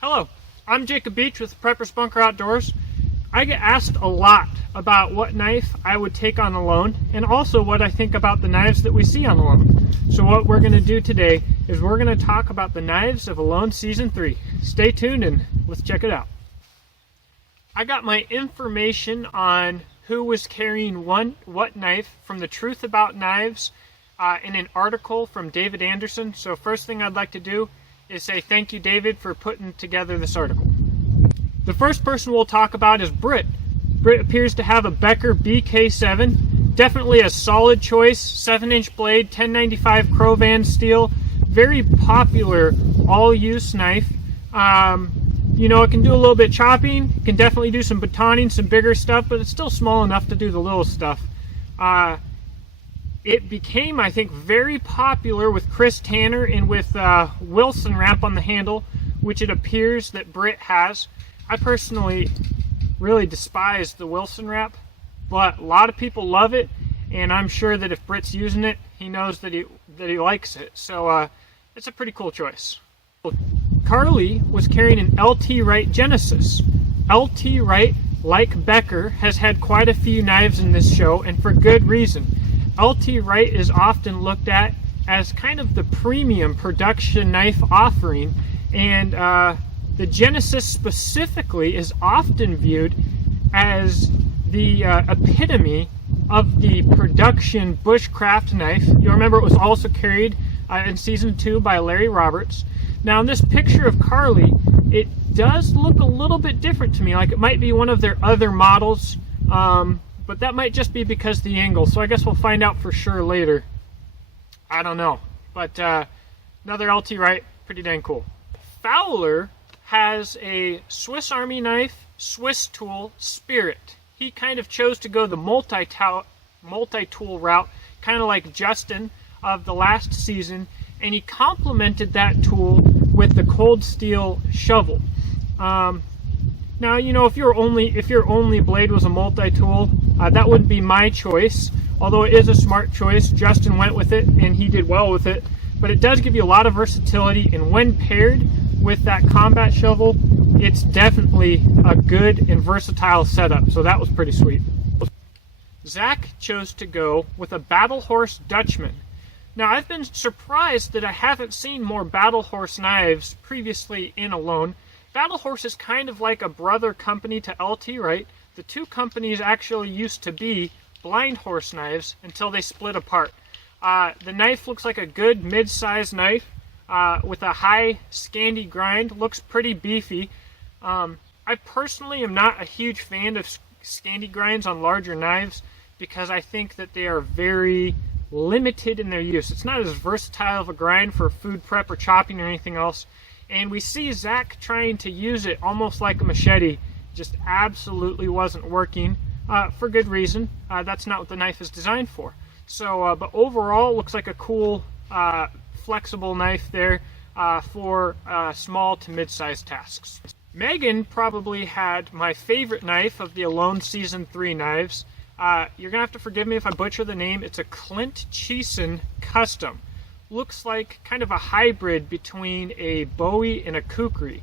Hello, I'm Jacob Beach with Prepper's Bunker Outdoors. I get asked a lot about what knife I would take on the loan and also what I think about the knives that we see on the loan. So what we're going to do today is we're going to talk about the knives of Alone Season 3. Stay tuned and let's check it out. I got my information on who was carrying what knife from The Truth About Knives in an article from David Anderson. So first thing I'd like to do is say thank you, David, for putting together this article. The first person we'll talk about is Brit. Brit appears to have a Becker BK7. Definitely a solid choice, 7-inch blade, 1095 Crovan steel. Very popular all-use knife. You know, it can do a little bit chopping. It can definitely do some batoning, some bigger stuff, but it's still small enough to do the little stuff. It became, I think, very popular with Chris Tanner and with Wilson wrap on the handle, which it appears that Brit has. I personally really despise the Wilson wrap, but a lot of people love it, and I'm sure that if Brit's using it, he knows that he likes it. So it's a pretty cool choice. Carly was carrying an LT Wright Genesis. LT Wright, like Becker, has had quite a few knives in this show, and for good reason. LT Wright is often looked at as kind of the premium production knife offering, and the Genesis specifically is often viewed as the epitome of the production bushcraft knife. You'll remember it was also carried in Season 2 by Larry Roberts. Now in this picture of Carly, it does look a little bit different to me, like it might be one of their other models, but that might just be because of the angle, so I guess we'll find out for sure later. I don't know, but another LT Wright, pretty dang cool. Fowler has a Swiss Army knife, Swiss tool, Spirit. He kind of chose to go the multi-tool route, kind of like Justin of the last season, and he complemented that tool with the cold steel shovel. Now, you know, if your only blade was a multi-tool, that wouldn't be my choice, although it is a smart choice. Justin went with it, and he did well with it, but it does give you a lot of versatility, and when paired with that combat shovel, it's definitely a good and versatile setup, so that was pretty sweet. Zach chose to go with a Battle Horse Dutchman. Now, I've been surprised that I haven't seen more Battle Horse knives previously in Alone. Battle Horse is kind of like a brother company to LT Wright. The two companies actually used to be Blind Horse knives until they split apart. The knife looks like a good mid-sized knife with a high Scandi grind. Looks pretty beefy. I personally am not a huge fan of Scandi grinds on larger knives because I think that they are very limited in their use. It's not as versatile of a grind for food prep or chopping or anything else. And we see Zach trying to use it almost like a machete. Just absolutely wasn't working for good reason. That's not what the knife is designed for. So, but overall, looks like a cool, flexible knife there for small to mid-sized tasks. Megan probably had my favorite knife of the Alone Season 3 knives. You're going to have to forgive me if I butcher the name. It's a Clint Cheeson Custom. Looks like kind of a hybrid between a Bowie and a Kukri.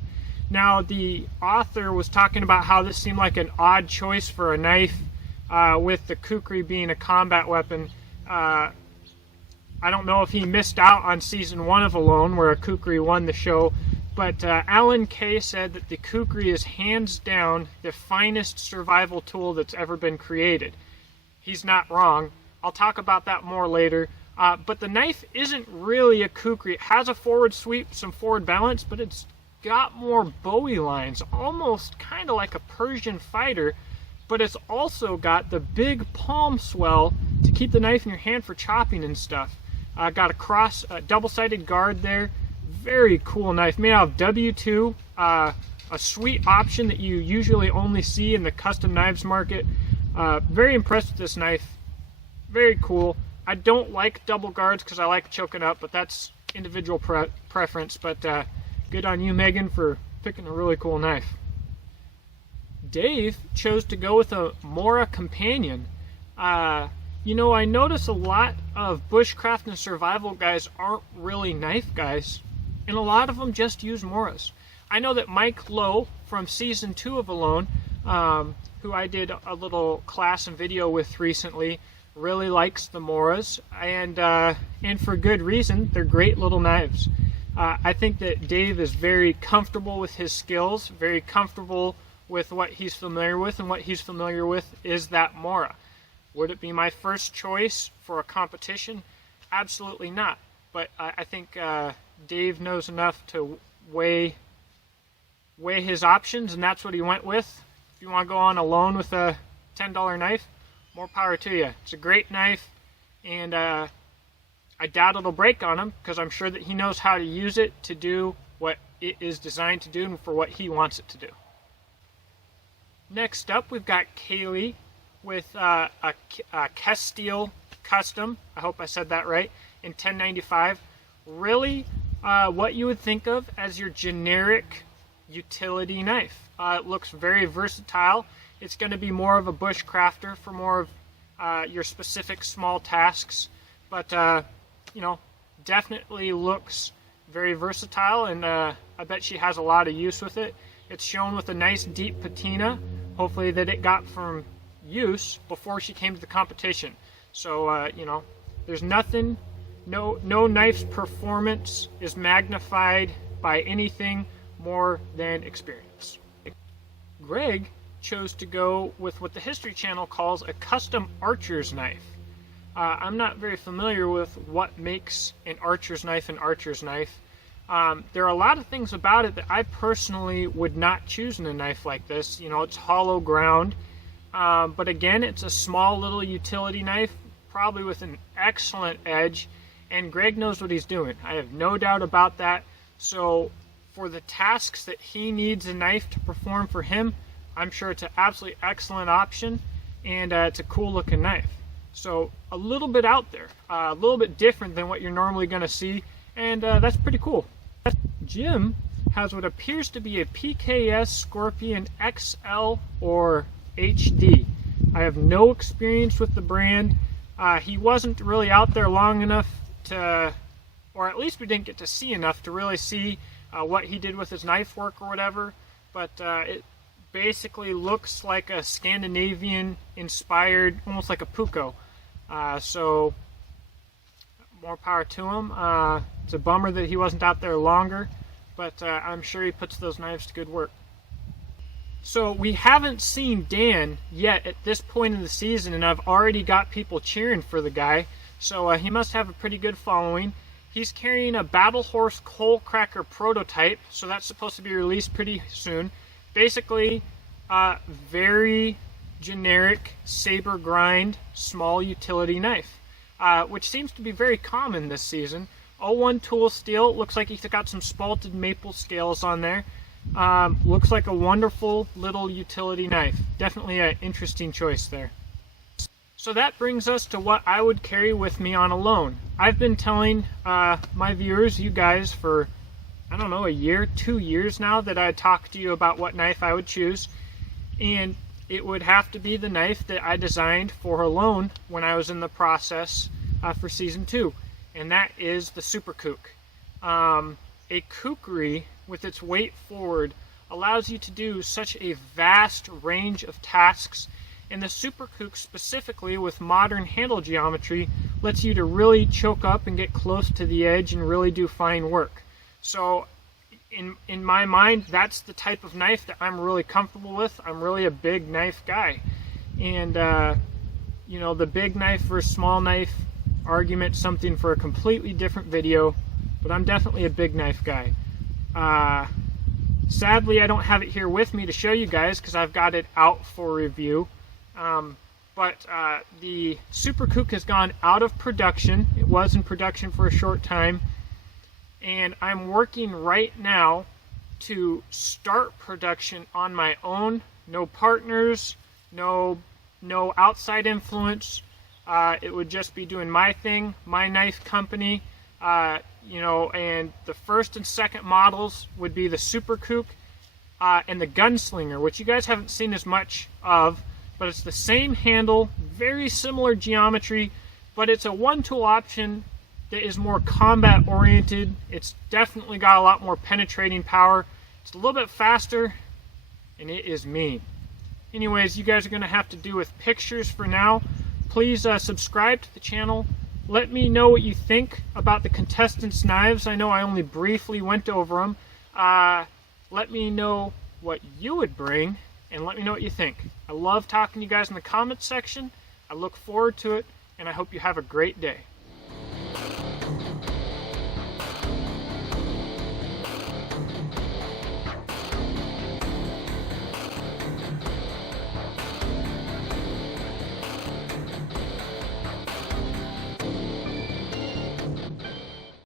Now, the author was talking about how this seemed like an odd choice for a knife with the Kukri being a combat weapon. I don't know if he missed out on Season 1 of Alone, where a Kukri won the show, but Alan Kay said that the Kukri is hands down the finest survival tool that's ever been created. He's not wrong. I'll talk about that more later. But the knife isn't really a Kukri. It has a forward sweep, some forward balance, but it's got more Bowie lines, almost kind of like a Persian fighter, but it's also got the big palm swell to keep the knife in your hand for chopping and stuff. Got a double-sided guard there. Very cool knife, made out of W2, a sweet option that you usually only see in the custom knives market. Very impressed with this knife. Very cool. I don't like double guards because I like choking up, but that's individual preference. But good on you, Megan, for picking a really cool knife. Dave chose to go with a Mora Companion. You know, I notice a lot of bushcraft and survival guys aren't really knife guys, and a lot of them just use Moras. I know that Mike Lowe from season 2 of Alone, who I did a little class and video with recently, really likes the Moras, and for good reason. They're great little knives. I think that Dave is very comfortable with his skills, very comfortable with what he's familiar with, and what he's familiar with is that Mora. Would it be my first choice for a competition? Absolutely not. But I think Dave knows enough to weigh his options, and that's what he went with. If you want to go on Alone with a $10 knife, more power to you. It's a great knife, and I doubt it'll break on him, because I'm sure that he knows how to use it to do what it is designed to do and for what he wants it to do. Next up, we've got Kaylee with a Castile Custom. I hope I said that right. In 1095. Really what you would think of as your generic utility knife. It looks very versatile. It's going to be more of a bushcrafter for more of your specific small tasks. But, you know, definitely looks very versatile, and I bet she has a lot of use with it. It's shown with a nice deep patina, hopefully that it got from use before she came to the competition. So, you know, there's nothing, no knife's performance is magnified by anything more than experience. Greg chose to go with what the History Channel calls a custom archer's knife. I'm not very familiar with what makes an archer's knife an archer's knife. There are a lot of things about it that I personally would not choose in a knife like this. You know, it's hollow ground, but again, it's a small little utility knife, probably with an excellent edge, and Greg knows what he's doing. I have no doubt about that. So for the tasks that he needs a knife to perform for him, I'm sure it's an absolutely excellent option, and it's a cool looking knife. So a little bit out there, a little bit different than what you're normally going to see, and that's pretty cool. Jim has what appears to be a PKS Scorpion XL or HD. I have no experience with the brand. He wasn't really out there long enough to, or at least we didn't get to see enough to really see what he did with his knife work or whatever, but it basically looks like a Scandinavian inspired, almost like a Puko. So more power to him. It's a bummer that he wasn't out there longer, but I'm sure he puts those knives to good work. So we haven't seen Dan yet at this point in the season, and I've already got people cheering for the guy, so he must have a pretty good following. He's carrying a Battle Horse Coal Cracker prototype, so that's supposed to be released pretty soon. Basically, very generic saber grind small utility knife, which seems to be very common this season. 01 tool steel, looks like he's got some spalted maple scales on there. Looks like a wonderful little utility knife. Definitely an interesting choice there. So that brings us to what I would carry with me on Alone. I've been telling my viewers, you guys, for I don't know, a year, 2 years now, that I talked to you about what knife I would choose, and it would have to be the knife that I designed for Alone when I was in the process for season 2, and that is the Super Kook. A kukri with its weight forward allows you to do such a vast range of tasks, and the Super Kook specifically with modern handle geometry lets you to really choke up and get close to the edge and really do fine work. So in my mind, that's the type of knife that I'm really comfortable with. I'm really a big knife guy, and you know, the big knife versus small knife argument, something for a completely different video, but I'm definitely a big knife guy. Sadly, I don't have it here with me to show you guys because I've got it out for review. But the Super Kook has gone out of production. It was in production for a short time, and I'm working right now to start production on my own. No partners, no outside influence. It would just be doing my thing, my knife company. You know, and the first and second models would be the Super Kook and the Gunslinger, which you guys haven't seen as much of, but it's the same handle, very similar geometry, but it's a one-tool option that is more combat-oriented. It's definitely got a lot more penetrating power, It's a little bit faster, and it is mean. Anyways, you guys are going to have to do with pictures for now. Please subscribe to the channel. Let me know what you think about the contestants' knives. I know I only briefly went over them. Let me know what you would bring, and let me know what you think. I love talking to you guys in the comments section. I look forward to it, and I hope you have a great day.